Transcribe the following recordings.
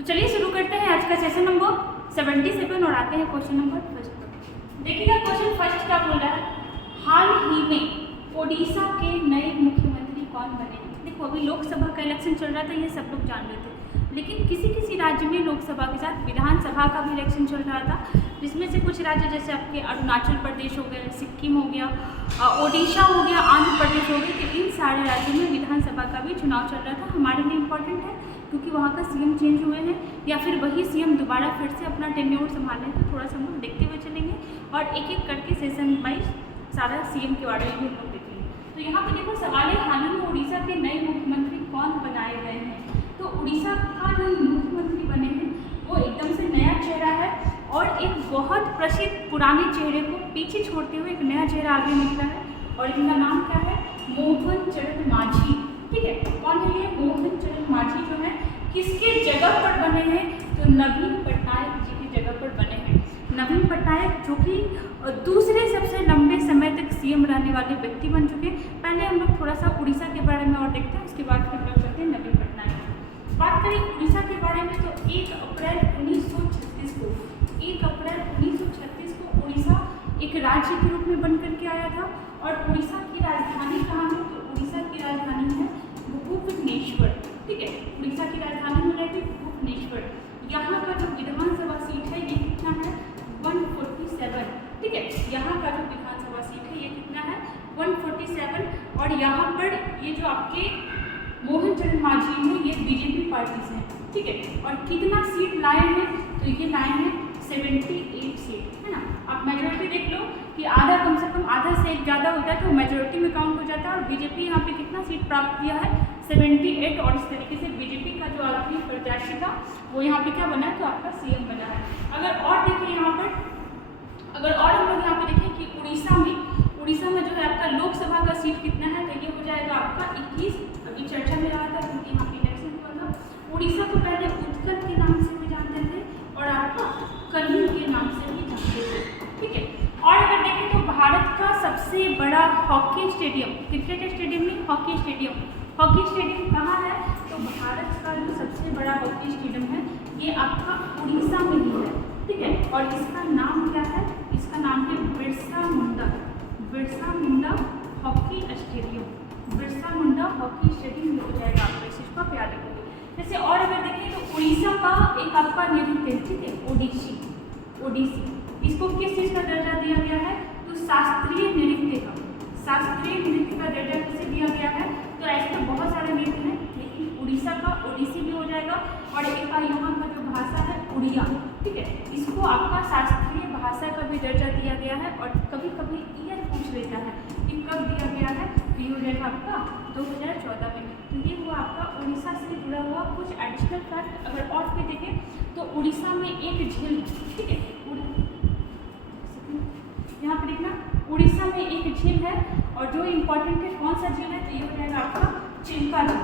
तो चलिए शुरू करते हैं आज का सेशन नंबर 77 और आते हैं क्वेश्चन नंबर फर्स्ट पर। देखिएगा क्वेश्चन फर्स्ट क्या बोल रहा है, हाल ही में ओडिशा के नए मुख्यमंत्री कौन बने हैं। देखो अभी लोकसभा का इलेक्शन चल रहा था, ये सब लोग जान रहे थे, लेकिन किसी किसी राज्य में लोकसभा के साथ विधानसभा का भी इलेक्शन चल रहा था, जिसमें से कुछ राज्य जैसे आपके अरुणाचल प्रदेश हो गया, सिक्किम हो गया, ओडिशा हो गया, आंध्र प्रदेश हो गया, तो इन सारे राज्यों में विधानसभा का भी चुनाव चल रहा था। हमारे लिए इम्पोर्टेंट है क्योंकि वहाँ का सीएम चेंज हुए हैं या फिर वही सीएम दोबारा फिर से अपना टेन्योर संभालें, तो थोड़ा सा हम लोग देखते हुए चलेंगे और एक एक करके सेशन वाइज सारा सीएम के बारे में भी हम लोग देखेंगे। तो यहाँ पे देखो सवाल है, हाल ही में उड़ीसा के नए मुख्यमंत्री कौन बनाए गए हैं। तो उड़ीसा का जो मुख्यमंत्री बने हैं वो एकदम से नया चेहरा है और एक बहुत प्रसिद्ध पुराने चेहरे को पीछे छोड़ते हुए एक नया चेहरा आगे निकला है और इनका नाम क्या है, मोहन चरण मांझी। ठीक है, कौन है ये मोहन चरण मांझी जो है किसके जगह पर बने हैं, तो नवीन पटनायक जी की जगह पर बने हैं। नवीन पटनायक जो कि दूसरे सबसे लंबे समय तक सीएम रहने वाले व्यक्ति बन चुके हैं। पहले हम लोग थोड़ा सा उड़ीसा के बारे में और देखते हैं, उसके बाद फिर लोग चलते हैं नवीन पटनायक। बात करें उड़ीसा के बारे में तो 1 अप्रैल 1936 को 1 अप्रैल 1936 को उड़ीसा एक राज्य के रूप में बन करके आया था। और उड़ीसा की राजधानी कहाँ है, तो उड़ीसा की राजधानी है भुवनेश्वर। ठीक है, उड़ीसा की राजधानी में रहती है भुवनेश्वर। यहाँ का जो विधानसभा सीट है ये कितना है, 147। ठीक है, यहाँ का जो विधानसभा सीट है ये कितना है, 147। और यहाँ पर ये जो आपके मोहन चरण मांझी हैं ये बीजेपी पार्टी से हैं। ठीक है, और कितना सीट लाए हैं, तो ये लाए हैं 78 सीट, है ना। आप मेजोरिटी देख लो कि आधा कम से कम आधा से एक ज़्यादा होता है तो मेजोरिटी में काउंट हो जाता है। और बीजेपी यहाँ पे कितना सीट प्राप्त किया है, 78। और इस तरीके से बीजेपी का जो आखिरी प्रत्याशी था वो यहाँ पे क्या बना है, तो आपका सीएम बना है। अगर और देखिए यहाँ पर, अगर और हम लोग यहाँ पे देखें कि उड़ीसा में जो है आपका लोकसभा का सीट कितना है, तो ये हो जाएगा आपका 21। अभी चर्चा में रहा था क्योंकि यहाँ पे इलेक्शन हुआ था। उड़ीसा को पहले उत्कल के नाम से भी जानते थे और आपका कलिंग के नाम से भी जानते थे। ठीक है, और अगर देखें तो भारत का सबसे बड़ा हॉकी स्टेडियम, क्रिकेट स्टेडियम नहीं, हॉकी स्टेडियम कहाँ है, तो भारत का जो सबसे बड़ा हॉकी स्टेडियम है ये आपका उड़ीसा में ही है। ठीक है, और इसका नाम क्या है, इसका नाम है Birsa Munda hockey stadium. Birsa Munda hockey stadium हो जाएगा आपका, इस चीज़ को याद रखोगे। जैसे और अगर देखें तो उड़ीसा का एक आपका नृत्य, ठीक है, ओडिसी, इसको किस चीज़ का दर्जा दिया गया है, तो शास्त्रीय नृत्य का दर्जा किसे दिया गया है। तो ऐसे तो बहुत सारे नृत्य हैं लेकिन उड़ीसा का ओडिसी भी हो जाएगा। और एक यहाँ का जो भाषा है उड़िया, ठीक है, इसको आपका शास्त्रीय भाषा का भी दर्जा दिया गया है। और कभी कभी ईयर पूछ लेता है कि कब दिया गया है, तो ये हो जाएगा आपका 2014 में। तो ये हुआ आपका उड़ीसा से जुड़ा हुआ कुछ एडिशनल फैक्ट। अगर और भी देखें तो उड़ीसा में एक झील, ठीक है, यहाँ पर देखना उड़ीसा में एक झील है और जो इम्पोर्टेंट है कौन सा झील है, तो ये हो जाएगा आपका चिल्का झील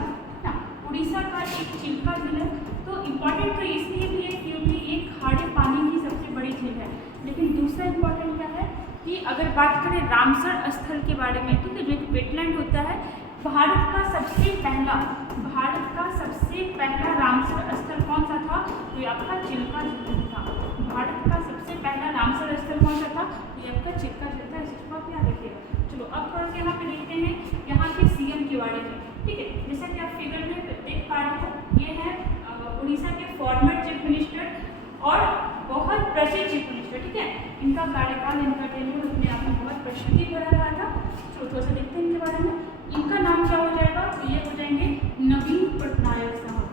ना। उड़ीसा का एक चिल्का झील है, तो इम्पोर्टेंट तो इसलिए भी है क्योंकि एक खारे पानी की सबसे बड़ी झील है। लेकिन दूसरा इम्पोर्टेंट क्या है कि अगर बात करें रामसर स्थल के बारे में, ठीक है, जो एक वेटलैंड होता है, भारत का सबसे पहला रामसर स्थल कौन सा था, तो ये आपका चिल्का झील था। भारत का सबसे पहला रामसर स्थल कौन सा था, ये आपका चिल्का झील था। इसको आप याद रखिएगा। चलो अब थोड़ा सा यहाँ पे देखते हैं यहाँ के सीएम के बारे में। ठीक है, जैसा कि आप फिगर में देख पा रहे हो, ये है उड़ीसा के फॉर्मर चीफ मिनिस्टर और बहुत प्रसिद्ध चीफ मिनिस्टर। ठीक है, इनका कार्यकाल, इनका टेन्योर अपने आप में बहुत प्रसिद्धि बना रहा था। चलो थोड़ा सा देखते हैं इनके बारे में। इनका नाम क्या हो जाएगा, तो ये हो जाएंगे नवीन पटनायक साहब,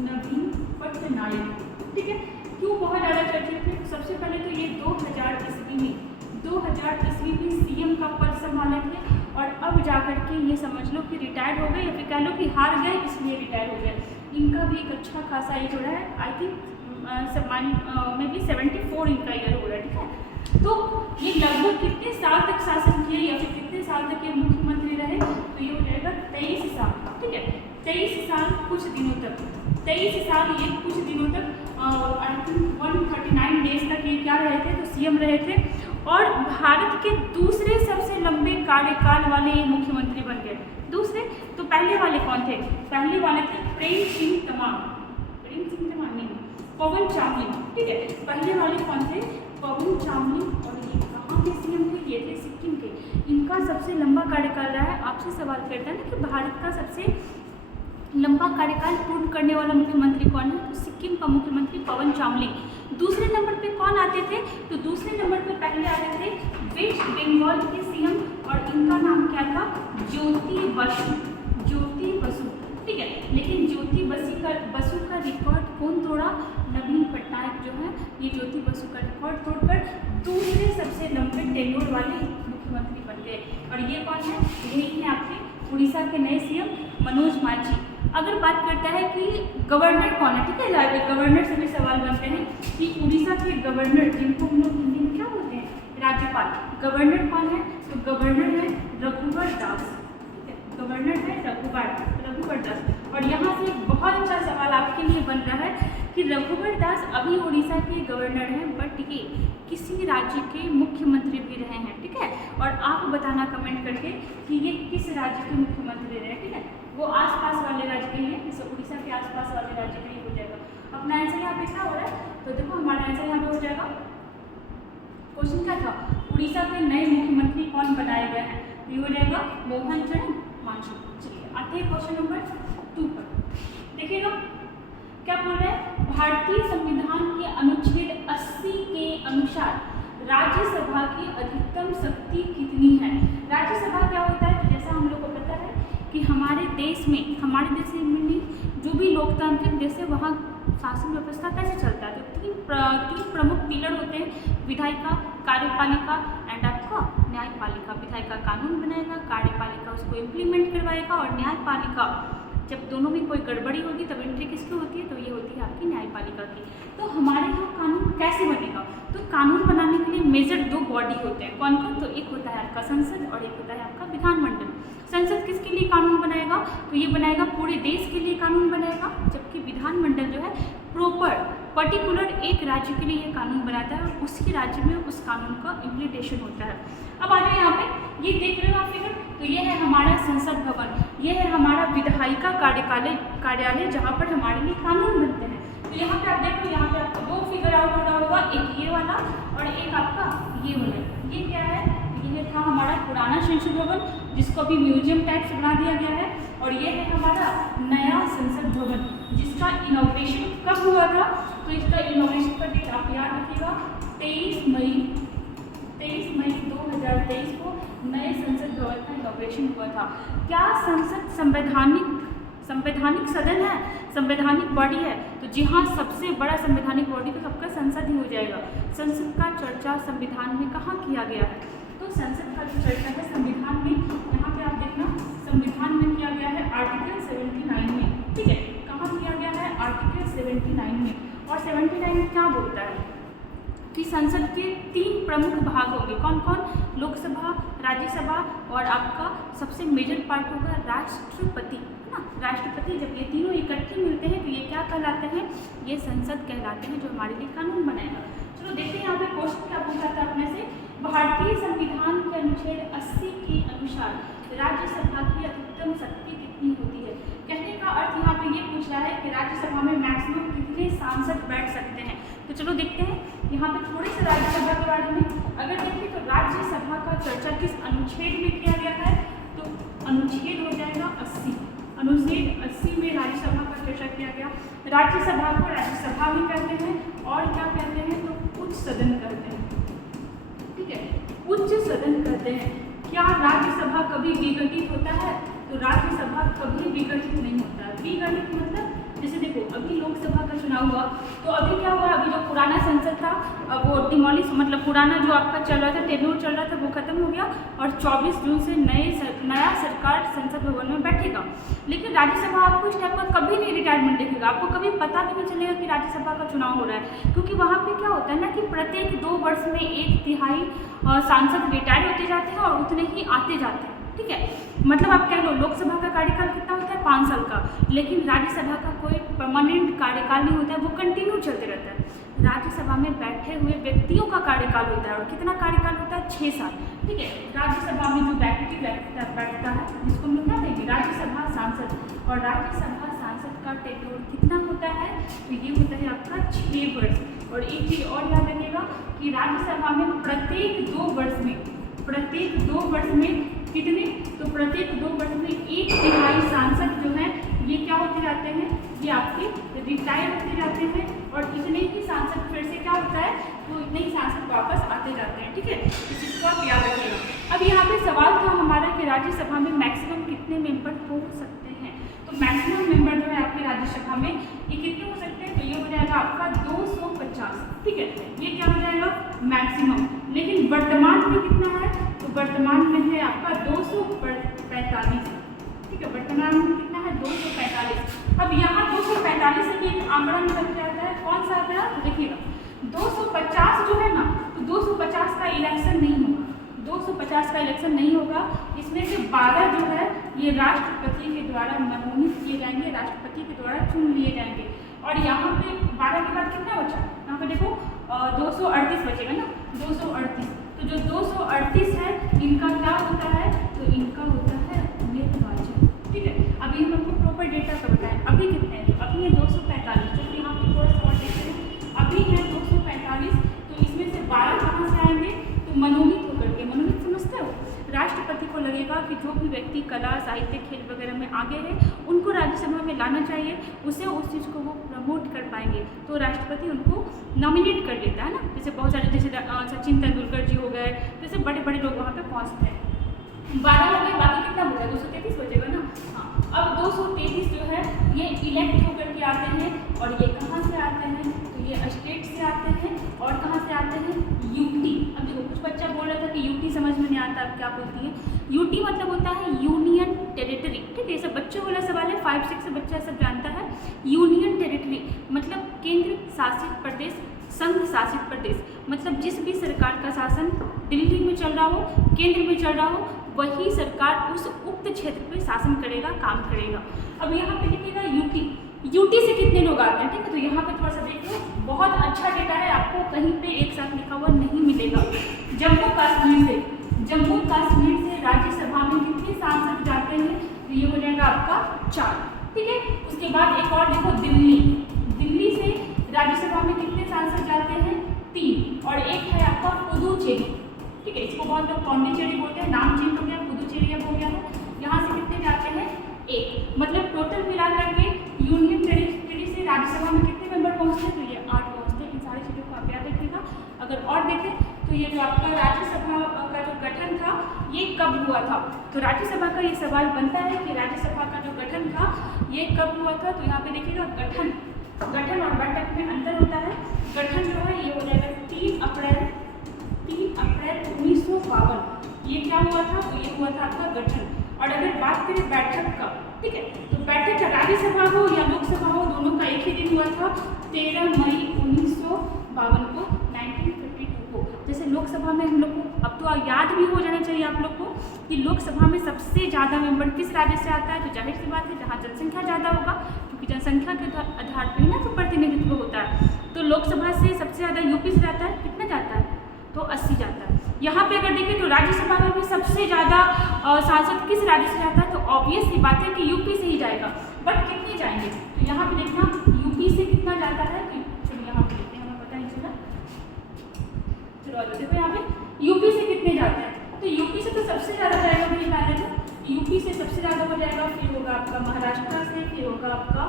नवीन पटनायक। ठीक है, क्यों बहुत ज़्यादा चर्चित थे, सबसे पहले तो ये 2000 ईस्वी में सीएम का पद संभाले थे और अब जाकर के ये समझ लो कि रिटायर हो गए या फिर कह लो कि हार गए, इसलिए रिटायर हो गए। इनका भी एक अच्छा खासा एज हो रहा है, आई थिंक मे बी 74 इनका ईयर हो रहा है। ठीक है, तो ये लगभग कितने साल तक शासन किए या फिर कितने साल तक ये मुख्यमंत्री रहे, तो ये हो जाएगा 23 साल। ठीक है, 23 साल कुछ दिनों तक, 23 साल ये कुछ दिनों तक आई थिंक 139 डेज तक ये क्या रहे थे, तो सीएम रहे थे। और भारत के दूसरे सबसे लंबे कार्यकाल वाले ये मुख्यमंत्री बन गए। दूसरे तो पहले वाले कौन थे, पहले वाले थे प्रेम सिंह तमांग नहीं, पवन चावलिंग, ठीक है। पहले वाले कौन थे? पवन चावलिंग। और ये कहाँ के सीएम थे? ये थे सिक्किम के। इनका सबसे लंबा कार्यकाल रहा है। आपसे सवाल करता है ना कि भारत का सबसे लंबा कार्यकाल पूर्ण करने वाला मुख्यमंत्री कौन है? तो सिक्किम का मुख्यमंत्री पवन चावलिंग। दूसरे नंबर पे कौन आते थे? तो दूसरे नंबर पे पहले आते थे वेस्ट बंगाल के सीएम, और इनका नाम क्या था? ज्योति बसु। ज्योति बसु, ठीक है। लेकिन ज्योति बसु का रिकॉर्ड कौन तोड़ा? नवीन पटनायक जो है ये ज्योति बसु का रिकॉर्ड तोड़कर दूसरे सबसे लंबे टेन्योर वाले मुख्यमंत्री बन गए। और ये कौन है? यही है आपके उड़ीसा के नए सीएम मनोज मांझी। अगर बात करता है कि गवर्नर कौन है, ठीक है, गवर्नर से भी सवाल बनते हैं कि उड़ीसा के गवर्नर, जिनको हम लोग हिंदी में क्या बोलते हैं? राज्यपाल। गवर्नर कौन है? तो गवर्नर है रघुवर दास, ठीक है। गवर्नर है रघुवर दास। और यहाँ से एक बहुत अच्छा सवाल आपके लिए बन रहा है कि रघुवर दास अभी उड़ीसा के गवर्नर हैं, बट ये किसी राज्य के मुख्यमंत्री भी रहे हैं, ठीक है। और आप बताना कमेंट करके कि ये किस राज्य के मुख्यमंत्री रहे, ठीक है। वो आसपास वाले राज्य के लिए, जैसे उड़ीसा के आसपास वाले राज्य के लिए हो जाएगा। अपना आंसर यहाँ पे क्या हो रहा है? तो देखो हमारा आंसर यहाँ पे हो जाएगा। क्वेश्चन क्या था? उड़ीसा के नए मुख्यमंत्री कौन बनाए गए हैं? ये हो जाएगा मोहन चरण मांझी। चलिए आते हैं क्वेश्चन नंबर 2 पर। देखिएगा क्या बोल रहे हैं? भारतीय संविधान के अनुच्छेद 80 के अनुसार राज्यसभा की अधिकतम शक्ति कितनी है? राज्यसभा क्या होता है? तो जैसा हम लोग को पता है कि हमारे देश में जो भी लोकतांत्रिक देश है वहाँ शासन व्यवस्था कैसे चलता है? तो तीन प्रमुख पिलर होते हैं, विधायिका, कार्यपालिका एंड आपका न्यायपालिका। विधायिका कानून बनाएगा, कार्यपालिका उसको इम्प्लीमेंट करवाएगा, और न्यायपालिका जब दोनों में कोई गड़बड़ी होगी तब एंट्री किसकी होती है? तो ये होती है आपकी न्यायपालिका की। तो हमारे यहाँ कानून कैसे बनेगा? तो कानून बनाने के लिए मेजर 2 बॉडी होते हैं। कौन कौन? तो एक होता है आपका संसद और एक होता है आपका विधानमंडल। संसद किसके लिए कानून बनाएगा? तो ये बनाएगा पूरे देश के लिए कानून बनाएगा, जबकि विधानमंडल जो है पर्टिकुलर एक राज्य के लिए ये कानून बनाता है और उसी राज्य में उस कानून का इम्प्लीमेंटेशन होता है। अब आ जाए यहाँ पे, ये देख रहे हो आप फिगर, तो ये है हमारा संसद भवन, ये है हमारा विधायिका कार्यालय जहाँ पर हमारे लिए कानून बनते हैं। तो यहाँ पे आप देखो, यहाँ पे आपको 2 फिगर आउट हो रहा होगा, एक ये वाला और एक आपका ये वाला। ये क्या है? ये था हमारा पुराना संसद भवन जिसको अभी म्यूजियम टाइप से बना दिया गया है, और ये है हमारा नया संसद भवन जिसका इनॉग्रेशन कब हुआ था? तो इसका इनॉग्रेशन का डेट आप याद रखिएगा, 23 मई 2023 को नए संसद भवन का इनॉग्रेशन हुआ था। क्या संसद संवैधानिक सदन है, संवैधानिक बॉडी है? तो जी हाँ, सबसे बड़ा संवैधानिक बॉडी तो सबका संसद ही हो जाएगा। संसद का चर्चा संविधान में कहाँ किया गया है? तो संसद का जो चर्चा है संविधान में, यहाँ पे आप देखना, संविधान में किया गया है आर्टिकल 79 में, ठीक है। कहाँ किया गया है? आर्टिकल 79 में। और 79 में क्या बोलता है कि संसद के 3 प्रमुख भाग होंगे। कौन कौन? लोकसभा, राज्यसभा और आपका सबसे मेजर पार्ट होगा राष्ट्रपति, है ना। राष्ट्रपति जब ये तीनों इकट्ठे मिलते हैं तो ये क्या कहलाते हैं? ये संसद कहलाते हैं, जो हमारे लिए कानून बनाएगा। चलो देखते हैं यहाँ पे क्वेश्चन क्या पूछा था अपने से। भारतीय संविधान के अनुच्छेद 80 के अनुसार राज्यसभा की अधिकतम शक्ति कितनी होती है? कहने का अर्थ यहाँ पे ये पूछ रहा है कि राज्यसभा में मैक्सिमम कितने सांसद बैठ सकते हैं। तो चलो देखते हैं यहाँ पे थोड़ी सी राज्यसभा के बारे में। अगर देखें तो राज्यसभा का चर्चा किस अनुच्छेद में किया गया है? तो अनुच्छेद हो जाएगा 80। अनुच्छेद 80 में राज्यसभा का चर्चा किया गया। राज्यसभा को राज्यसभा भी कहते हैं और क्या कहते हैं? तो उच्च सदन कहते हैं, ठीक है, उच्च सदन कहते हैं। क्या राज्यसभा कभी विघटित होता है? तो राज्यसभा कभी विघटित नहीं होता है। विघटित मतलब जैसे देखो अभी लोकसभा का चुनाव हुआ, तो अभी क्या हुआ? अभी जो पुराना संसद था वो डिमोलिश, मतलब पुराना जो आपका चल रहा था, टेन्योर चल रहा था, वो खत्म हो गया और 24 जून से नया सरकार संसद भवन में बैठेगा। लेकिन राज्यसभा आपको इस टाइप का कभी नहीं रिटायरमेंट देखेगा, आपको कभी पता भी नहीं चलेगा कि राज्यसभा का चुनाव हो रहा है, क्योंकि वहाँ पे क्या होता है ना कि प्रत्येक 2 वर्ष में 1/3 सांसद रिटायर होते जाते हैं और उतने ही आते जाते हैं, ठीक है। मतलब आप कह लो लोकसभा का कार्यकाल कितना होता है? 5 साल का, लेकिन राज्यसभा का कोई परमानेंट कार्यकाल नहीं होता है, वो कंटिन्यू चलते रहता है। राज्यसभा में बैठे हुए व्यक्तियों का कार्यकाल होता है, और कितना कार्यकाल होता है? 6 साल, ठीक है। राज्यसभा में जो व्यक्ति बैठता है जिसको हम लोग क्या देंगे? राज्यसभा सांसद। और राज्यसभा सांसद का टेन्योर कितना होता है? तो ये होता है आपका 6 6 वर्ष। और एक चीज़ और याद रखिएगा कि राज्यसभा में प्रत्येक 2 वर्ष में कितने, तो प्रत्येक 2 वर्ष में 1/3 सांसद जो हैं ये क्या होते जाते हैं, ये आपके रिटायर होते जाते हैं और इतने ही सांसद फिर से क्या होता है, तो इतने ही सांसद वापस आते जाते हैं। ठीक है, इस चीज़ को आप याद रखिएगा। अब यहाँ पे सवाल था हमारा कि राज्यसभा में मैक्सिमम कितने मेंबर हो सकते हैं। तो मैक्सिमम मेंबर जो है आपकी राज्यसभा में ये कितने हो सकते हैं, तो ये हो जाएगा आपका 250। ठीक है, ये क्या हो जाएगा मैक्सिमम। लेकिन वर्तमान में कितना है, तो वर्तमान में है आपका 245। ठीक है, वर्तमान में कितना है 245। अब यहाँ 245 से भी एक आंकड़ा निकल के आता है, कौन सा आंकड़ा, तो देखिएगा 250 जो है ना, तो 250 का इलेक्शन नहीं होगा, 250 का इलेक्शन नहीं होगा। इसमें से 12 जो है ये राष्ट्रपति के द्वारा मनोनीत किए जाएंगे, राष्ट्रपति के द्वारा चुन लिए जाएंगे। और यहाँ पे 12 के बाद कितना बचा, यहाँ पे देखो 238 बचेगा ना, 238। तो जो 238 है इनका क्या होता है, तो इनका होता है निर्वाचन। ठीक है, अभी हम आपको प्रॉपर डेटा का बताएं, अभी कितने हैं, तो अभी है 245। तो यहाँ पे थोड़ा सा और देखते हैं, अभी है 245। तो इसमें से 12 कहाँ से आएंगे, तो मनोनीत होकर के, मनोनीत समझते हो, राष्ट्रपति को लगेगा कि जो भी व्यक्ति कला, साहित्य, खेल वगैरह में आगे है उनको राज्यसभा में लाना चाहिए, उससे उस चीज़ को वो प्रमोट कर पाएंगे, तो राष्ट्रपति उनको नॉमिनेट कर देता है ना। जैसे बहुत सारे, जैसे सचिन तेंदुलकर जी हो गए, जैसे बड़े बड़े लोग वहाँ पे पहुँचते हैं। 12 हो गए, बाकी कितना बचा, 233 बचेगा ना। हाँ, अब 233 जो है ये इलेक्ट होकर के आते हैं, और ये कहाँ से आते हैं, तो ये स्टेट से आते हैं, और कहाँ से आते हैं, यूटी। अब देखो कुछ बच्चा बोल रहा था कि यूटी समझ में नहीं आता, अब क्या बोलती है, यूटी मतलब होता है यूनियन टेरिटरी। ठीक है, ये सब बच्चों वाला सवाल है, 5-6 से बच्चा सब जानता है। यूनियन टेरिटरी मतलब केंद्र शासित प्रदेश, संघ शासित प्रदेश, मतलब जिस भी सरकार का शासन दिल्ली में चल रहा हो, केंद्र में चल रहा हो, वही सरकार उस उक्त क्षेत्र पे शासन करेगा, काम करेगा। अब यहाँ पे लिखिएगा यूटी, यूटी से कितने लोग आते हैं। ठीक है, तो यहाँ पे थोड़ा सा देखो, बहुत अच्छा डेटा है, आपको कहीं पे एक साथ लिखा हुआ नहीं मिलेगा। जम्मू कश्मीर से राज्यसभा में कितने सांसद जाते हैं, तो ये हो जाएगा आपका 4। ठीक है, उसके बाद एक और देखो, दिल्ली से राज्यसभा में कितने सांसद जाते हैं, 3। और एक है आपका पुदुचेरी। ठीक है, इसको बहुत लोग पौंडीचेरी बोलते हैं, नाम चेंज हो गया, पुदुचेरी हो गया है। यहाँ से कितने जाते हैं, 1। मतलब टोटल मिला करके यूनियन टेरिटरी से राज्यसभा में कितने मेंबर पहुँचते हैं, तो ये 8 पहुँचते हैं। इन सारी चीज़ों को आप याद रखिएगा। अगर और देखें तो ये जो आपका राज्यसभा का जो गठन था ये कब हुआ था, तो राज्यसभा का ये सवाल बनता है कि राज्यसभा का जो गठन था ये कब हुआ था। तो यहाँ पे देखिएगा, गठन और बैठक में अंतर होता है। गठन जो है ये हो जाएगा 3 अप्रैल 1952। ये क्या हुआ था, तो ये हुआ था आपका गठन। और अगर बात करें बैठक का, ठीक है, तो बैठक राज्यसभा हो या लोकसभा हो, दोनों का एक ही दिन हुआ था, 13 मई 1952 को, 1952 को। जैसे लोकसभा में हम लोग को अब तो याद भी हो जाना चाहिए आप लोग को कि लोकसभा में सबसे ज़्यादा मेंबर किस राज्य से आता है, तो जाहिर सी बात है जहाँ जनसंख्या ज़्यादा होगा, क्योंकि जनसंख्या के आधार पर ही ना तो प्रतिनिधित्व होता है। तो लोकसभा से सबसे ज़्यादा यूपी से जाता है, कितना जाता है, तो 80 जाता है। यहाँ पे अगर देखें तो राज्यसभा में भी सबसे ज़्यादा सांसद किस राज्य से जाता है, तो ऑब्वियस सी बात है कि यूपी से ही जाएगा। बट कितने जाएंगे, तो यहाँ पे देखना यूपी से कितना जाता है, तो चलो यहाँ पे देखते हैं, हमें पता नहीं चला। चलो देखो यहाँ पे यूपी से कितने जाते हैं, तो यूपी से तो सबसे ज़्यादा जाएगा, मेरी पहले तो यूपी से सबसे ज़्यादा हो जाएगा, फिर होगा आपका महाराष्ट्र से, फिर होगा आपका,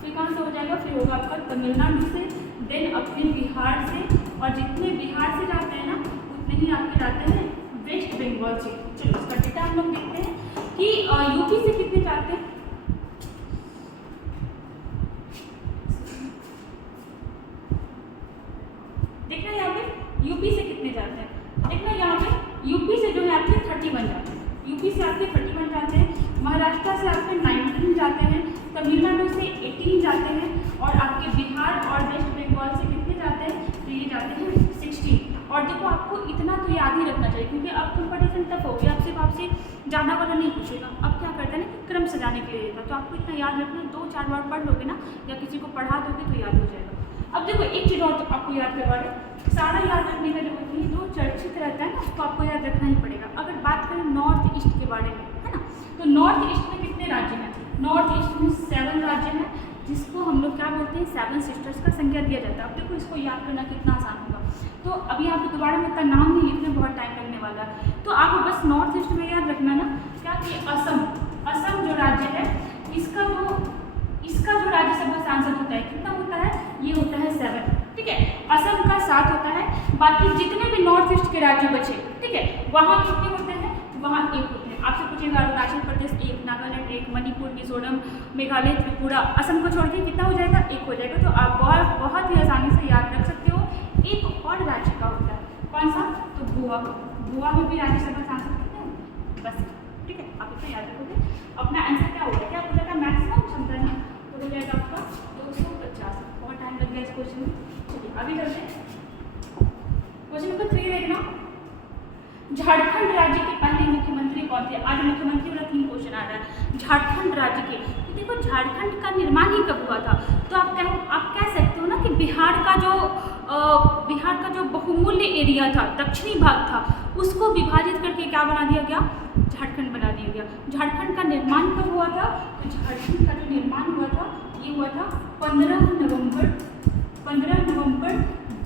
फिर कहाँ से हो जाएगा, फिर होगा आपका तमिलनाडु से, देन अपने बिहार से, और जितने बिहार से जाते हैं ना उतने ही आपके जाते हैं वेस्ट बंगाल से। चलो इसका डेटा हम लोग देखते हैं कि यूपी से कितने जाते हैं। देखना यहाँ पे यूपी से कितने जाते हैं, देखना यहाँ पे यूपी से जो है आपके 31 जाते हैं, यूपी से आपके 31 जाते हैं, महाराष्ट्र से आपके 19 जाते हैं, तमिलनाडु से 18 जाते हैं, और आपके बिहार और वेस्ट बंगाल से कितने जाते हैं, तो ये जाते हैं 16। और देखो आपको इतना तो याद ही रखना चाहिए, क्योंकि अब कंपटीशन टफ हो गया, आपसे ज़्यादा वाला नहीं पूछेगा। अब क्या करता है ना, क्रम सजाने के लिए देता, तो आपको इतना याद रखना, 2-4 बार पढ़ लोगे ना या किसी को पढ़ा दोगे तो याद हो जाएगा। अब देखो एक चीज़ और तो आपको याद करवा रहे, सारा याद रखने का जो होती है जो चर्चित रहता है ना उसको आपको याद रखना ही पड़ेगा। अगर बात करें नॉर्थ ईस्ट के बारे में, है ना, तो नॉर्थ ईस्ट में कितने राज्य हैं, नॉर्थ ईस्ट में 7 राज्य हैं, जिसको हम लोग क्या बोलते हैं 7 सिस्टर्स का संख्या दिया जाता है। अब देखो इसको याद करना कितना आसान होगा। तो अभी आपको दोबारा में इतना नाम नहीं लिखने, बहुत टाइम लगने वाला है। तो आपको बस नॉर्थ ईस्ट में याद रखना ना क्या कि असम जो राज्य है इसका जो राज्यसभा सांसद होता है कितना होता है, ये होता है 7, ठीक है। असम का 7 होता है, बाकी जितने भी नॉर्थ ईस्ट के राज्य बचे, ठीक है, वहाँ कितने होते हैं, वहाँ 1 होते हैं। आपसे पूछेगा अरुणाचल प्रदेश 1, नागालैंड 1, मणिपुर, मिजोरम, मेघालय, त्रिपुरा, असम को छोड़ के कितना हो जाएगा, 1 हो जाएगा। तो आप बहुत ही आसानी से याद रख सकते हो। एक और राज्य का होता है, कौन सा, तो गोवा में भी राज्यसभा सांसद कितने होंगे, बस, ठीक है। आप इतना याद रखोगे। अपना आंसर क्या होगा, क्या हो जाएगा, मैक्सिमम क्षमता ना तो हो जाएगा आपका 250। बहुत टाइम लग गया इस क्वेश्चन में। चलिए आगे चलते हैं। क्वेश्चन नंबर 3 देखना, झारखंड राज्य के पहले मुख्यमंत्री कौन थे। आज मुख्यमंत्री वाला 3 क्वेश्चन आ रहा है झारखंड राज्य के। तो देखो झारखंड का निर्माण ही कब हुआ था, तो आप कह सकते हो ना कि बिहार का जो बहुमूल्य एरिया था, दक्षिणी भाग था, उसको विभाजित करके क्या बना दिया गया, झारखंड बना दिया गया। झारखंड का निर्माण कब हुआ था, तो झारखंड का जो निर्माण हुआ था ये हुआ था 15 नवंबर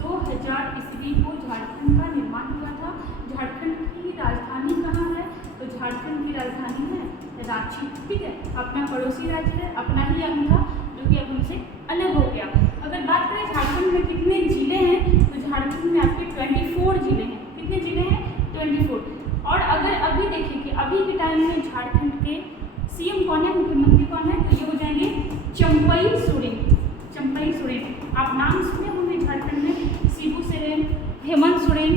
2000 ईस्वी को झारखंड का निर्माण हुआ था। झारखंड की राजधानी कहाँ है, तो झारखंड की राजधानी है रांची, ठीक है। अपना पड़ोसी राज्य है, अपना ही अंग था जो कि अब उनसे अलग हो गया। अगर बात करें झारखंड में कितने जिले हैं, तो झारखंड में आपके 24 जिले हैं। कितने जिले हैं, 24। और अगर अभी देखें कि अभी के टाइम में झारखंड के सीएम कौन है, मुख्यमंत्री कौन है, तो ये हो जाएंगे चंपई सोरेन। आप नाम सुने होंगे झारखंड में, शिबू सोरेन, हेमंत सोरेन,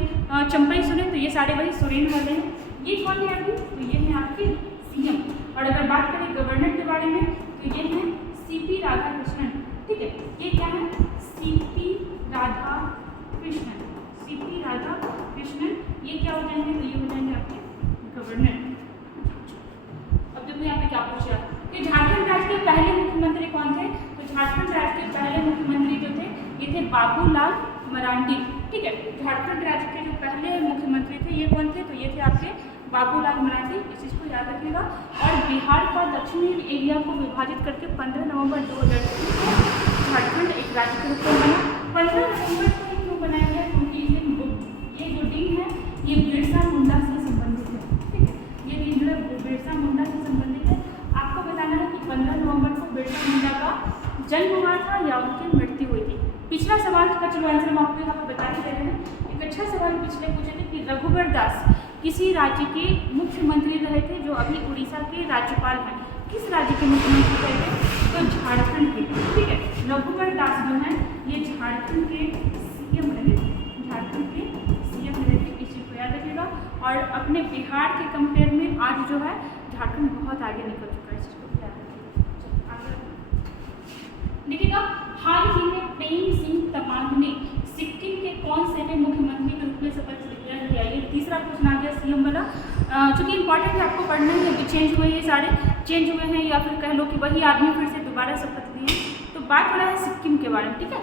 चंपई सोरेन, तो ये सारे वही सोरेन वाले हैं। ये कौन है अभी, तो ये है आपके सीएम। और अगर बात करें गवर्नर के बारे में, तो ये है सीपी राधाकृष्णन, ठीक है। ये क्या है, सीपी राधाकृष्णन। ये क्या हो जाएंगे, तो ये हो जाएंगे आपके गवर्नर। अब देखो यहाँ पे क्या पूछा कि झारखंड राज्य के पहले मुख्यमंत्री कौन थे, तो झारखंड राज्य के पहले मुख्यमंत्री जो थे ये थे बाबूलाल मरांडी, ठीक है। झारखंड राज्य के जो पहले मुख्यमंत्री थे ये कौन थे, तो ये थे आपके बाबूलाल मरांडी, इस चीज़ को याद रखिएगा। और बिहार का दक्षिणी एरिया को विभाजित करके 15 नवंबर 2000 को झारखंड एक राज्य के रूप में बना। 15 नवंबर को क्यों बनाया गया, क्योंकि ये जो दिन है ये बिरसा मुंडा से संबंधित है, ठीक है। ये दिन जो है बिरसा मुंडा से संबंधित है। आपको बताना है कि 15 नवंबर को बिरसा मुंडा का जन्म हुआ था या उनकी मृत्यु हुई थी। पिछला सवाल का चलो आंसर हम आपको यहाँ पर बता ही दे रहे हैं। एक अच्छा सवाल पिछले पूछे थे कि रघुवर दास किसी राज्य के मुख्यमंत्री रहे थे जो अभी उड़ीसा के राज्यपाल हैं। किस राज्य के मुख्यमंत्री रहे थे, तो झारखंड के, ठीक है। रघुवर दास जो हैं ये झारखंड के सीएम रहे थे, इस चीज़ को याद रखिएगा। और अपने बिहार के कंपेयर में आज जो है झारखंड बहुत आगे निकल चुका है, इस चीज़ को याद रखिएगा। देखिएगा, हाल ही में प्रेम सिंह तमांग ने सिक्किम के कौन से में मुख्यमंत्री के रूप में शपथ ग्रहण किया। ये तीसरा क्वेश्चन आ गया सीएम वाला। चूँकि इंपॉर्टेंट है, आपको पढ़ना है कि चेंज हुए, ये सारे चेंज हुए हैं या फिर कह लो कि वही आदमी फिर से दोबारा शपथ लिए। तो बात हो रहा है सिक्किम के बारे में, ठीक है।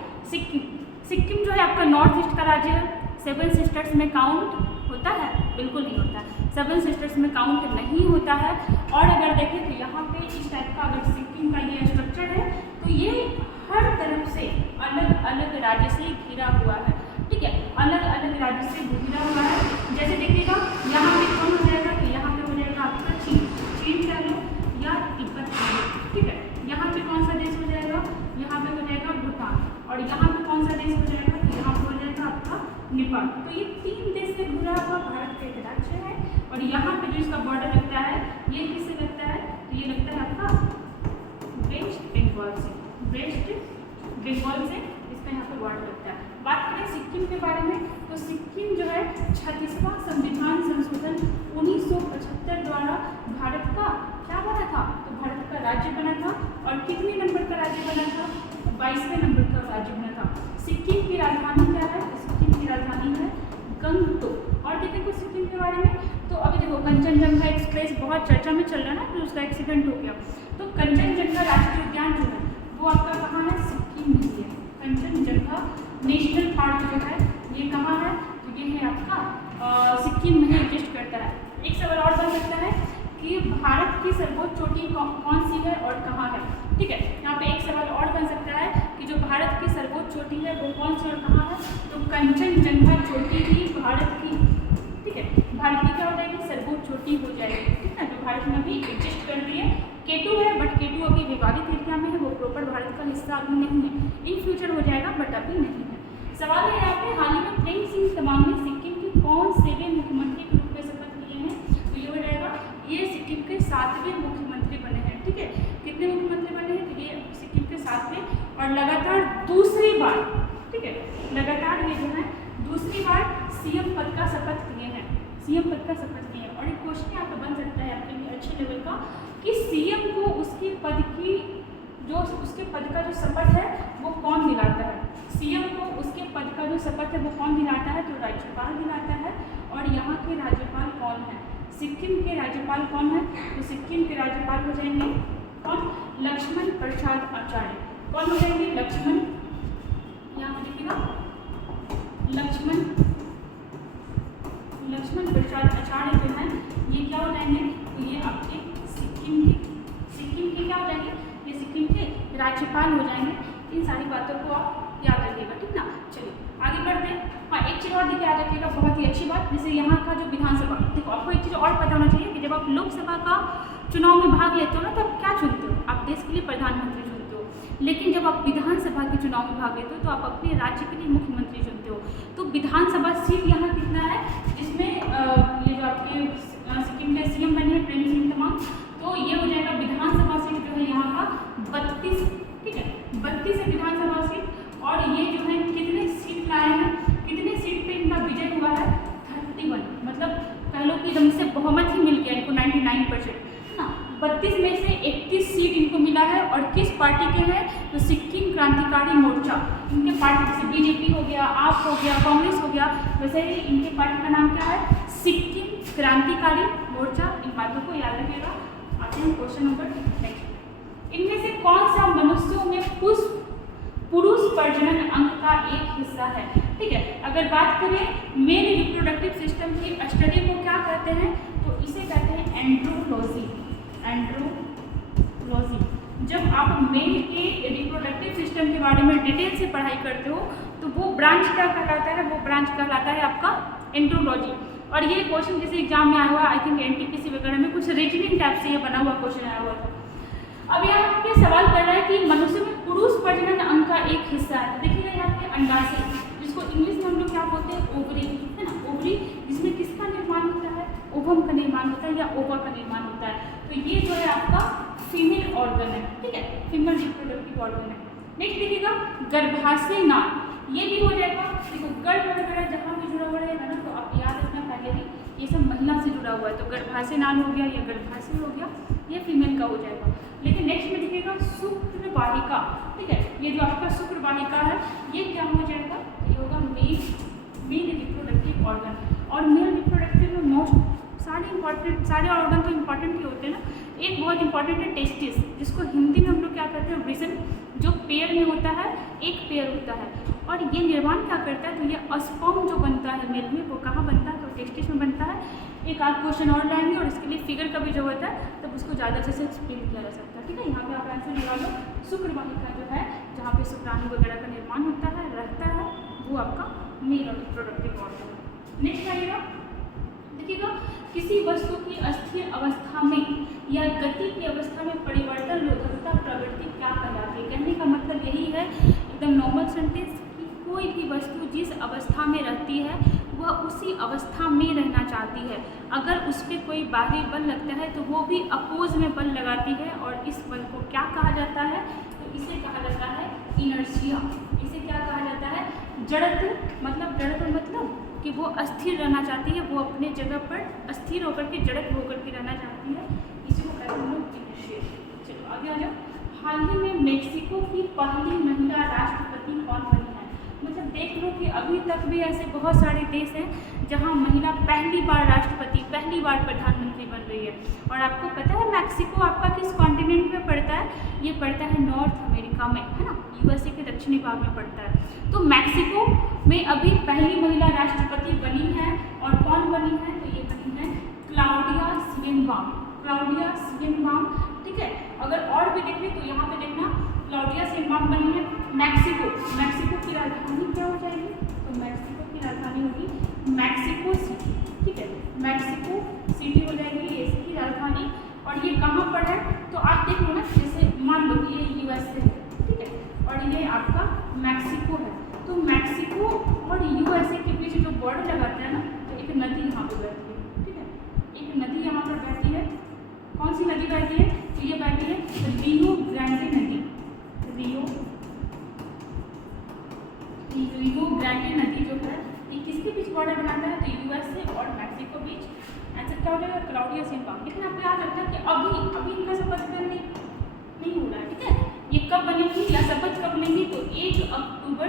सिक्किम जो है आपका नॉर्थ ईस्ट का राज्य है। 7 सिस्टर्स में काउंट होता है, बिल्कुल नहीं होता है। 7 सिस्टर्स में काउंट नहीं होता है। और अगर देखें तो यहाँ पे इस टाइप का अगर सिक्किम का ये स्ट्रक्चर है तो ये हर तरफ से अलग अलग राज्य से घिरा हुआ है, ठीक है। अलग अलग राज्य से घिरा हुआ है। जैसे देखिएगा यहाँ पे कौन हो जाएगा, तो यहाँ पे हो जाएगा आपका चीन कह लो या तिब्बत कह लो, ठीक है। यहाँ पे कौन सा देश हो जाएगा, यहाँ पे हो जाएगा भूटान। और यहाँ पे कौन सा देश हो जाएगा, तो यहाँ पे हो जाएगा आपका नेपाल। तो ये 3 देश से घिरा हुआ भारत का एक राज्य है। और यहाँ पे जो इसका बॉर्डर लगता है ये किससे लगता है, तो ये लगता है आपका वेस्ट बंगाल से इसका यहाँ पे बॉर्डर लगता है। बात करें सिक्किम के बारे में, तो सिक्किम जो है 36वां संविधान संशोधन 1975 द्वारा भारत का क्या बना था, तो भारत का राज्य बना था। और कितने नंबर का राज्य बना था, 22वें नंबर का राज्य बना था। सिक्किम की राजधानी क्या है, तो सिक्किम की राजधानी है गंगटोक। और देखिए कुछ सिक्किम के बारे में, तो अभी देखो कंचनजंगा एक्सप्रेस बहुत चर्चा में चल रहा है ना, फिर उसका एक्सीडेंट हो गया। तो कंचनजंगा राष्ट्रीय उद्यान जो है वो आपका कहाँ है, सिक्किम में है। कंचनजंगा नेशनल पार्क जो है ये कहाँ है, तो ये है आपका सिक्किम में एग्जिस्ट करता है। एक सवाल और बन सकता है कि भारत की सर्वोच्च चोटी कौन सी है और कहाँ है, ठीक है। यहाँ पे एक सवाल और चोटी है वो कौन सी और कहाँ है, तो कंचनजंगा चोटी ही भारत की, ठीक है, भारत की क्या हो जाएगी, सर्वोच्च चोटी हो जाएगी, ठीक है, जो भारत में अभी एग्जिस्ट कर रही है। K2 है, बट K2 अभी विवादित एरिया में है, वो प्रॉपर भारत का हिस्सा अभी नहीं है, इन फ्यूचर हो जाएगा बट अभी नहीं है। सवाल है यहाँ पे, हाल ही में प्रेम सिंह तमांग ने सिक्किम के कौन सेवें मुख्यमंत्री के रूप में शपथ लिए हैं, तो ये हो जाएगा, ये सिक्किम के 7वें मुख्यमंत्री बने हैं, ठीक है, कितने मुख्यमंत्री बने हैं, तो ये सिक्किम के 7वें और लगातार दूसरी बार, ठीक है, लगातार ये जो है दूसरी बार CM पद का शपथ लिए हैं, CM पद का शपथ लिए हैं। और एक क्वेश्चन यहाँ पे बन सकता है आपके लिए अच्छे लेवल का कि CM को उसके पद की उसके पद का जो शपथ है वो कौन दिलाता है, CM को उसके पद का जो शपथ है वो कौन दिलाता है, तो राज्यपाल दिलाता है। और यहाँ के राज्यपाल कौन है, सिक्किम के राज्यपाल कौन है, तो सिक्किम के राज्यपाल हो जाएंगे कौन, लक्ष्मण प्रसाद आचार्य, कौन हो जाएंगे, लक्ष्मण, यहाँ पे देखिएगा लक्ष्मण प्रसाद आचार्य जो है ये क्या हो जाएंगे, तो ये आपके सिक्किम के क्या हो जाएंगे, ये सिक्किम के राज्यपाल हो जाएंगे। इन सारी बातों को आप याद रखिएगा, ठीक ना। चलिए आगे बढ़ते हैं। हाँ, एक चीज़ और देखिए याद रखिएगा, बहुत ही अच्छी बात, जैसे यहाँ का जो विधानसभा, देखो आपको एक चीज़ और पता होना चाहिए कि जब आप लोकसभा का चुनाव में भाग लेते हो ना, तो आप क्या चुनते हो, आप देश के लिए प्रधानमंत्री चुनते हो, लेकिन जब आप विधानसभा के चुनाव में भाग लेते हो तो आप अपने राज्य के लिए मुख्यमंत्री चुनते हो। तो विधानसभा सीट यहाँ कितना है, जिसमें ये जो आपके सिक्किम के CM बने हैं प्रेम सिंह तमांग, तो ये हो जाएगा विधानसभा सीट जो है यहाँ का 32, ठीक है, 32 है विधानसभा सीट। और ये जो है कितने सीट लाए हैं, कितने सीट पे इनका विजय हुआ है, 31, मतलब कह लो कि एकदम से बहुमत ही मिल गया इनको 99%, है ना। 32 में से 31 सीट इनको मिला है, और किस पार्टी के हैं, तो सिक्किम क्रांतिकारी मोर्चा, इनके पार्टी जैसे BJP हो गया, आप हो गया, कांग्रेस हो गया, वैसे ही इनके पार्टी का नाम क्या है, सिक्किम क्रांतिकारी मोर्चा। इन बातों को याद रखिएगा। आते हैं क्वेश्चन नंबर नेक्स्ट, इनमें से कौन सा मनुष्यों में पुरुष प्रजनन अंग का एक हिस्सा है, ठीक है। अगर बात करें मेल रिप्रोडक्टिव सिस्टम की स्टडी को क्या कहते हैं, तो इसे कहते हैं एंड्रोलॉजी। जब आप मेल के रिप्रोडक्टिव सिस्टम के बारे में डिटेल से पढ़ाई करते हो तो वो ब्रांच क्या कहलाता है, वो ब्रांच कहलाता है आपका एंड्रोलॉजी। और ये क्वेश्चन जैसे एग्जाम में आया हुआ, आई थिंक NTPC वगैरह में कुछ रीजनिंग टाइप से ये बना हुआ क्वेश्चन आया हुआ था। अब यहाँ पे सवाल कर रहा है कि मनुष्य में पुरुष प्रजनन अंग का एक हिस्सा है, तो देखिएगा यहाँ पे अंडाशय, जिसको इंग्लिश में हम लोग क्या बोलते हैं, ओवरी, है ना, ओवरी, जिसमें किसका निर्माण होता है, ओवम का निर्माण होता है या ओवा का निर्माण होता है। तो ये जो है आपका फीमेल ऑर्गन है, ठीक है, फीमेल रिप्रोडक्टिव ऑर्गन है। नेक्स्ट देखिएगा गर्भाशय नाल, ये भी हो जाएगा, देखो गर्भ वगैरह जहाँ भी जुड़ा हुआ रहेगा ना, तो आप याद रखना पहले ही ये सब महिला से जुड़ा हुआ है, तो गर्भाशय नाल हो गया या गर्भाशय हो गया, ये फीमेल का हो जाएगा। लेकिन नेक्स्ट में देखिएगा शुक्र वाहिका, ठीक है, ये जो आपका शुक्र वाहिका है ये क्या हो जाएगा, ये होगा मेल रिप्रोडक्टिव ऑर्गन। और मेल रिप्रोडक्टिव में मोस्ट सारे ऑर्गन तो इंपॉर्टेंट ही होते हैं ना, एक बहुत इंपॉर्टेंट है टेस्टिस, जिसको हिंदी में हम लोग क्या कहते हैं, विजन, जो पेयर में होता है, एक पेयर होता है, और ये निर्माण क्या करता है, तो ये स्पर्म जो बनता है मेल में वो कहाँ बनता है, तो टेस्टिस में बनता है। एक आध क्वेश्चन और लाएंगे और इसके लिए फिगर का भी जरूरत है, तब उसको ज़्यादा अच्छे से एक्सप्लेन किया जा सकता है, ठीक है। यहाँ पे आप आंसर लगा लो, शुक्र वाहिका जो है जहाँ पे शुक्राणु वगैरह का निर्माण होता है, रहता है, वो आपका मेल रिप्रोडक्टिव ऑर्गन है। नेक्स्ट आइएगा, देखिएगा किसी वस्तु की अस्थिर अवस्था में या गति की अवस्था में परिवर्तन रोधकता प्रवृत्ति क्या कहलाती है। कहने का मतलब यही है, एकदम नॉर्मल सेंटेंस, कि कोई भी वस्तु जिस अवस्था में रहती है वह उसी अवस्था में रहना चाहती है। अगर उस पर कोई बाहरी बल लगता है तो वो भी अपोज में बल लगाती है, और इस बल को क्या कहा जाता है, तो इसे कहा जाता है इनर्शिया। इसे क्या कहा जाता है, जड़त्व। मतलब कि वो अस्थिर रहना चाहती है, वो अपने जगह पर अस्थिर होकर के, जड़त्व होकर के रहना चाहती है, इसी को कहते हैं हम लोग इनर्शिया। चलो आगे आ जाओ। हाल ही में मेक्सिको की पहली महिला राष्ट्रपति कौन बनी है। मतलब देख लो कि अभी तक भी ऐसे बहुत सारे देश हैं जहां महिला पहली बार राष्ट्रपति, पहली बार प्रधानमंत्री बन रही है। और आपको पता है मैक्सिको आपका किस कॉन्टिनेंट में पड़ता है, ये पड़ता है नॉर्थ अमेरिका में, है ना, USA के दक्षिणी भाग में पड़ता है। तो मैक्सिको में अभी पहली महिला राष्ट्रपति बनी है, और कौन बनी है, तो ये बनी है क्लाउडिया शिएनबाम, ठीक है। अगर और भी देखें तो यहाँ पे देखना, क्लाउडिया शिएनबाम बनी है मैक्सिको की मैक्सिको है, तो मैक्सिको और यूएसए के बीच जो बॉर्डर लगाते हैं ना, तो एक नदी यहाँ पे बहती है, ठीक है, एक नदी यहाँ पर बहती है। कौन सी नदी बहती है? तो ये बहती है रियो ग्रांडे नदी। रियो ग्रांडे नदी जो है ये किसके बीच बॉर्डर बनाता है? तो यूएसए और मैक्सिको बीच। आंसर क्या हो जाएगा? Claudia Sheinbaum. लेकिन आपको याद रखना है कि अभी इनका शपथ ग्रहण नहीं हो रहा है, ठीक है। ये कब बनेगी या शपथ कब लेंगी? तो 1 अक्टूबर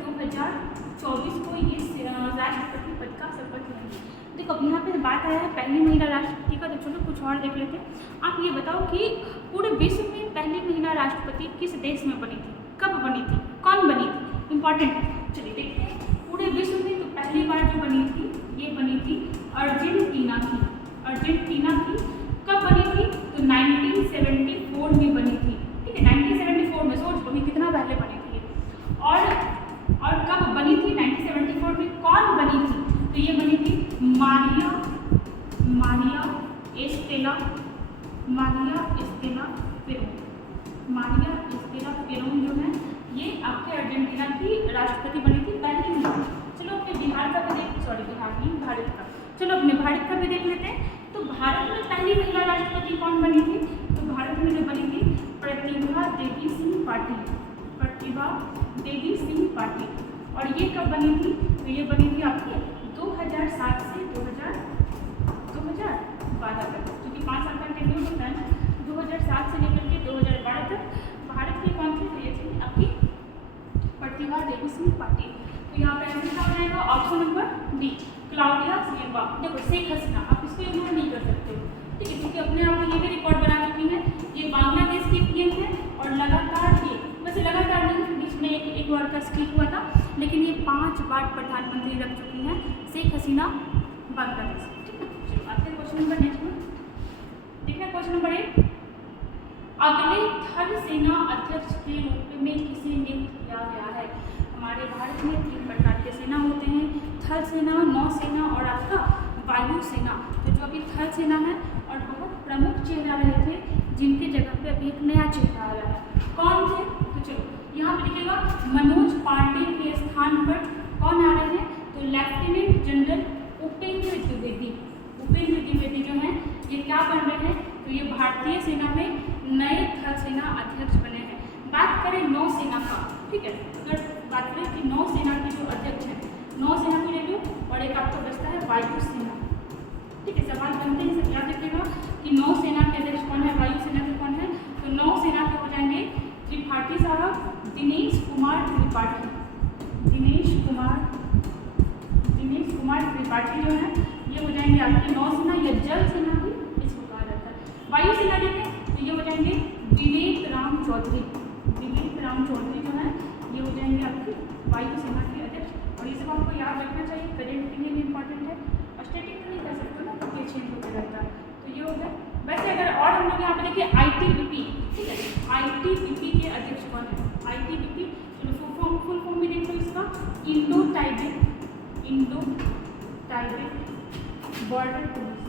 2024 को ये राष्ट्रपति पद का शपथ लेंगे। देखो अब यहाँ पे बात आया है पहली महिला राष्ट्रपति का, तो चलो कुछ और देख लेते हैं। आप ये बताओ कि पूरे विश्व में पहली महिला राष्ट्रपति किस देश में बनी थी, कब बनी थी, कौन बनी थी? इंपॉर्टेंट है, चलिए देखते हैं। पूरे विश्व में तो पहली बार जो बनी थी ये बनी थी अर्जेंटीना की। कब बनी थी? तो 1974 में बनी थी, ठीक है। 1974 में, सोच लो कितना पहले बनी थी। और कब बनी थी? 1974 में। कौन बनी थी? तो ये बनी थी मारिया एस्तेला पेरोन जो है ये आपके अर्जेंटीना की राष्ट्रपति बनी थी पहली महिला। चलो अपने बिहार का भी भारत का, चलो अपने भारत का भी देख लेते हैं। तो भारत में पहली महिला राष्ट्रपति कौन बनी थी? तो भारत में जो बनी थी प्रतिभा देवी सिंह पाटिल। और ये कब बनी थी? तो ये बनी थी आपकी 2007 से 2012 तक, क्योंकि 5 साल का टेन्योर होता है। 2007 से लेकर के 2012 तक भारत के कौन थे? तो ये थी आपकी प्रतिभा देवी सिंह पाटिल। तो यहाँ पे आंसर क्या हो जाएगा? Option number D, Claudia Sheinbaum. देखो शेख हसीना, आप इसको इग्नोर नहीं कर सकते हो, ठीक है, क्योंकि अपने आप में ये भी रिकॉर्ड बना चुकी है। ये बांग्लादेश की पीएम है और लगातार ये, वैसे लगातार नहीं, बीच में एक बार का स्किप हुआ था, लेकिन ये 5 बार प्रधानमंत्री रह चुकी हैं शेख हसीना बांग्लादेश, ठीक है। चलो आते हैं क्वेश्चन नंबर नेक्स्ट में। देखना क्वेश्चन नंबर 1, अगले थल सेना अध्यक्ष के रूप में किसे नियुक्त किया गया है? हमारे भारत में 3 प्रकार के सेना होते हैं, थल सेना, नौसेना और आपका वायु सेना। तो जो अभी थल सेना है और बहुत प्रमुख चेहरा रहे थे, जिनके जगह पे अभी एक नया चेहरा आ रहा है, कौन थे? तो चलो यहाँ पे लिखेगा मनोज पांडे के स्थान पर कौन आ रहे हैं? तो लेफ्टिनेंट जनरल उपेंद्र द्विवेदी जो हैं ये क्या बन रहे हैं? तो ये भारतीय सेना में नए थल सेना अध्यक्ष बने हैं। बात करें नौसेना का, ठीक है, अगर बात करें कि नौसेना के जो अध्यक्ष हैं, नौसेना को ले लो और एक आपको बचता है वायुसेना, ठीक है। सवाल बनते हैं, सब याद रखिएगा कि नौसेना के अध्यक्ष कौन है, वायुसेना के कौन है? तो नौसेना के हो जाएंगे त्रिपाठी साहब, दिनेश कुमार त्रिपाठी जो है ये हो जाएंगे आपकी नौसेना या जल सेना भी इसको कहा जाता है। वायुसेना देखें तो ये हो जाएंगे विवेक राम चौधरी जो है ये हो जाएंगे आपकी वायुसेना के अध्यक्ष। और ये सब आपको याद रखना चाहिए, करेंट के लिए भी इंपॉर्टेंट है, स्टैटिक नहीं कर सकते ना, तो ये चेंज होता रहता है। तो ये हो गया। वैसे अगर और हम लोग यहाँ पे देखिए आईटीबीपी, ठीक है, आईटीबीपी के अध्यक्ष कौन है? आईटीबीपी, चलो फुल फॉर्म भी देख लो इसका, इंडो टाइबेट बॉर्डर पुलिस।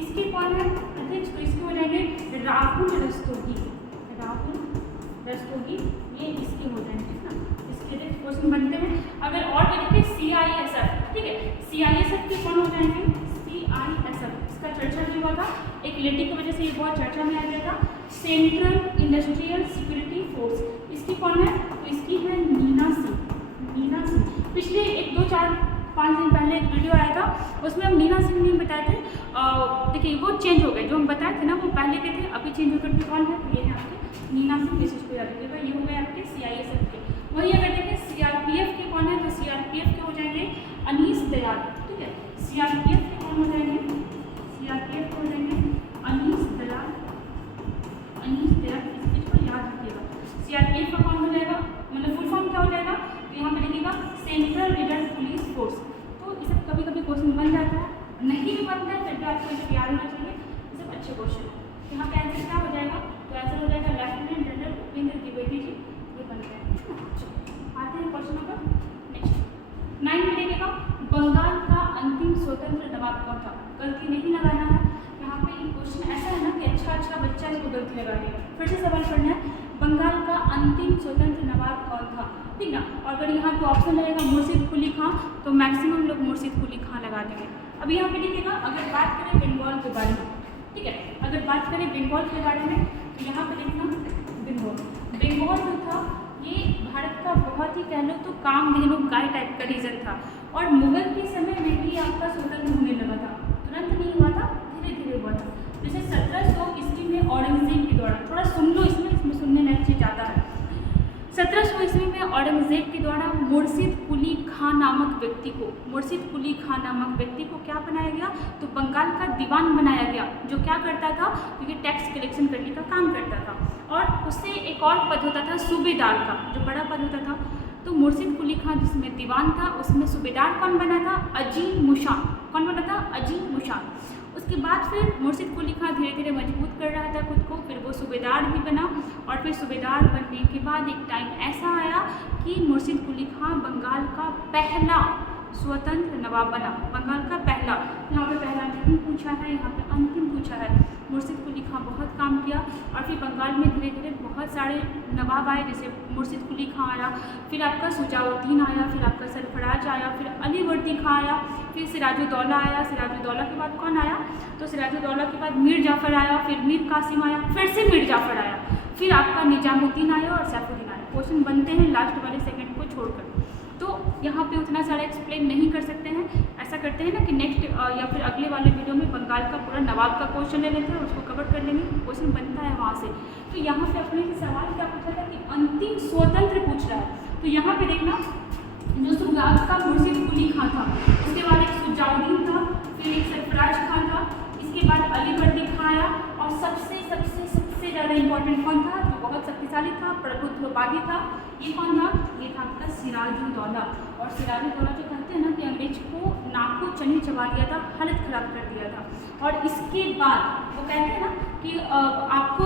इसके कौन है अध्यक्ष? तो इसके हो जाएंगे राहुल रस्तोगी, ये इसके हो जाएंगे ना, इसके अध्यक्ष क्वेश्चन बनते हैं। अगर और देखिए CISF, ठीक है, CISF के कौन हो जाएंगे? CISF, इसका चर्चा भी हुआ था, एक लेडी की वजह से ये बहुत चर्चा में आ जाएगा। सेंट्रल इंडस्ट्रियल सिक्योरिटी फोर्स, इसकी कौन है? तो इसकी है नीना सिंह। पिछले 1, 2, 4, 5 दिन पहले एक वीडियो आया था, उसमें हम नीना सिंह नहीं बताए थे। देखिए वो चेंज हो गए, जो हम बताए थे ना वो पहले के थे, अभी चेंज होकर के कौन है? ये है आपके नीना सिंह, इस को याद रखिएगा। ये हो गए आपके CISF के। वही अगर देखें CRPF के कौन है? तो CRPF के हो जाएंगे अनीस दयाल, ठीक है। CRPF के कौन हो जाएंगे? CRPF हो जाएंगे अनीस दयाल, इस चीज़ को याद रखिएगा। CRPF का कौन हो जाएगा? मतलब फुल फॉर्म क्या हो जाएगा? तो यहाँ पे लिखिएगा सेंट्रल रिजर्व पुलिस फोर्स। तो ये सब कभी कभी क्वेश्चन बन जाता है, नहीं भी बनता है फिर भी आपको ये याद होना चाहिए, ये सब अच्छे क्वेश्चन है। तो यहाँ पे आंसर क्या हो जाएगा? तो आंसर हो जाएगा लेफ्टिनेंट जनरल उपेंद्र द्विवेदी जी, ये बन गए। आते हैं क्वेश्चन नंबर नेक्स्ट 9 में देखिएगा, बंगाल का अंतिम स्वतंत्र नवाब कौन था? गलती नहीं लगाना है यहाँ पे। क्वेश्चन ऐसा है ना कि अच्छा बच्चा इसको गलती लगा देगा। फिर से सवाल पढ़ना है, बंगाल का अंतिम स्वतंत्र नवाब कौन था, ठीक ना। और अगर यहाँ पे ऑप्शन रहेगा मुर्शिद कुली खां तो मैक्सिमम लोग मुर्शिद कुली खां लगा देंगे। अब यहाँ पे देखिएगा, अगर बात करें बंगाल के बारे में, ठीक है, अगर बात करें बंगाल के बारे में तो यहाँ पे देखना बंगाल जो था ये भारत का बहुत ही कह लो तो कामधेनु गाय टाइप का रीजन था, और मुगल के समय में ही आपका स्वतंत्र होने लगा था, तुरंत नहीं हुआ था, धीरे धीरे हुआ था। जैसे 1700 ईस्वी में औरंगजेब के द्वारा, थोड़ा सुन लो इसमें सुनने लायक चीज आता है। 1700 ईस्वी में औरंगजेब के द्वारा मुर्शिद कुली खां नामक व्यक्ति को क्या बनाया गया, तो बंगाल का दीवान बनाया गया, जो क्या करता था, क्योंकि टैक्स कलेक्शन करने का काम करता था। और उससे एक और पद होता था सूबेदार का, जो बड़ा पद होता था। तो मुर्शिद कुली खां जिसमें दीवान था, उसमें सूबेदार कौन बना था, अजीम मुशान। कौन बना था, अजीम मुशान। उसके बाद फिर मुर्शिद कुली खां धीरे धीरे मजबूत कर रहा था खुद को, फिर वो सूबेदार भी बना, और फिर सूबेदार बनने के बाद एक टाइम ऐसा आया कि मुर्शिद कुली खां बंगाल का पहला स्वतंत्र नवाब बना, बंगाल का पहला। यहाँ पे पहला नहीं पूछा है, यहाँ पे अंतिम पूछा है। मुर्शिद कुली खां बहुत काम किया, और फिर बंगाल में धीरे धीरे बहुत सारे नवाब आए, जैसे मुर्शिद कुली खां आया, फिर आपका सुजाउद्दीन आया, फिर आपका सरफराज आया, फिर अलीवर्दी खां आया, फिर सिराजुद्दौला आया। सिराजुद्दौला के बाद कौन आया, तो सिराजुद्दौला के बाद मीर जाफ़र आया, फिर मीर कासिम आया, फिर से मीर जाफ़र आया, फिर आपका निजामुद्दीन आया और सैफुद्दीन आया। क्वेश्चन बनते हैं लास्ट वाले सेकंड को छोड़कर, तो यहाँ पे उतना सारा एक्सप्लेन नहीं कर सकते हैं। ऐसा करते हैं ना कि नेक्स्ट या फिर अगले वाले वीडियो में बंगाल का पूरा नवाब का क्वेश्चन ले लेते हैं, उसको कवर कर लेंगे, क्वेश्चन बनता है वहाँ से। तो यहाँ पे अपने से सवाल क्या पूछा था कि अंतिम स्वतंत्र पूछ रहा है। तो यहाँ पे देखना, जो शुरुआत का मुर्शिद कुली खां था, उसके बाद एक सुजाउद्दीन था, फिर एक सरफराज खां था, इसके बाद अलीवर्दी खां आया, और सबसे ज़्यादा इंपॉर्टेंट कौन था, जो बहुत शक्तिशाली था, प्रभुत्ववादी था, ये कौन था, ये था आपका सिराजुद्दौला। और सिराजुद्दौला जो कहते हैं ना कि अंग्रेज को नाको चनी चबा दिया था, हालत ख़राब कर दिया था। और इसके बाद वो कहते हैं ना कि आपको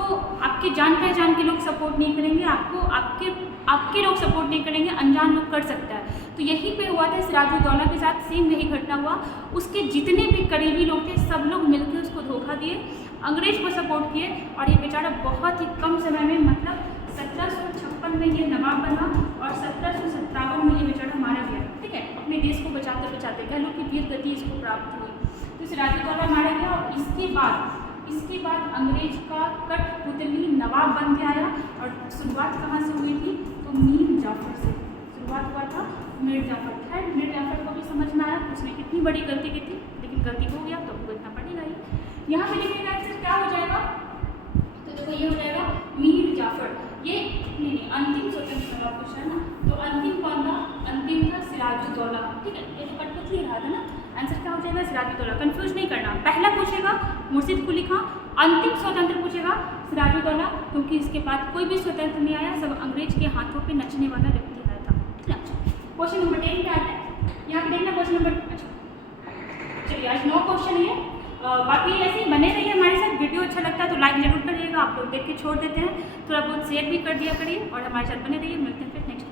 आपके जान पहचान के लोग सपोर्ट नहीं करेंगे, आपके लोग सपोर्ट नहीं करेंगे, अनजान लोग कर सकता है। तो यहीं पे हुआ था सिराजुद्दौला के साथ, सेम यही घटना हुआ। उसके जितने भी करीबी लोग थे सब लोग मिलकर उसको धोखा दिए, अंग्रेज को सपोर्ट किए, और ये बेचारा बहुत ही कम समय में, मतलब 1756 में ये नवाब बना, और 1757 में ये बेचारा मारा गया, ठीक है, अपने देश को बचाते बचाते, कह लो कि वीर गति इसको प्राप्त हुई। तो सिराजुद्दौला मारा गया, और इसके बाद अंग्रेज का कठपुतली नवाब बन के आया। और शुरुआत कहाँ से हुई थी, तो मीर जाफ़र से शुरुआत हुआ था, मीर जाफ़र। खैर मीर जाफ़र को भी समझ में आया उसने कितनी बड़ी गलती की थी, लेकिन गलती हो गया तो भुगतना पड़ेगा ही। यहाँ पे देखिएगा आंसर क्या हो जाएगा, तो देखो ये हो जाएगा मीर जाफ़र। ये नहीं अंतिम स्वतंत्र नवाब पूछा है ना, तो अंतिम कौन था, अंतिम था सिराजुद्दौला, ठीक है, ये तो कठपुतली रहा था ना। आंसर क्या हो जाएगा, सिराजुद्दौला। कंफ्यूज नहीं करना, पहला पूछेगा मुर्शिद कुली खां, अंतिम स्वतंत्र पूछेगा सिराजुद्दौला, क्योंकि इसके बाद कोई भी स्वतंत्र नहीं आया, सब अंग्रेज के हाथों पे नचने वाला व्यक्ति आया था। क्वेश्चन नंबर 10 क्या आता है, यहाँ पे देखना क्वेश्चन नंबर, अच्छा चलिए आज 9 क्वेश्चन है। बाकी ऐसे ही बने रहिए हमारे साथ। वीडियो अच्छा लगता है तो लाइक जरूर करिएगा, आप लोग देख के छोड़ देते हैं, थोड़ा बहुत शेयर भी कर दिया करिए, और हमारे साथ बने रहिए। मिलते हैं फिर नेक्स्ट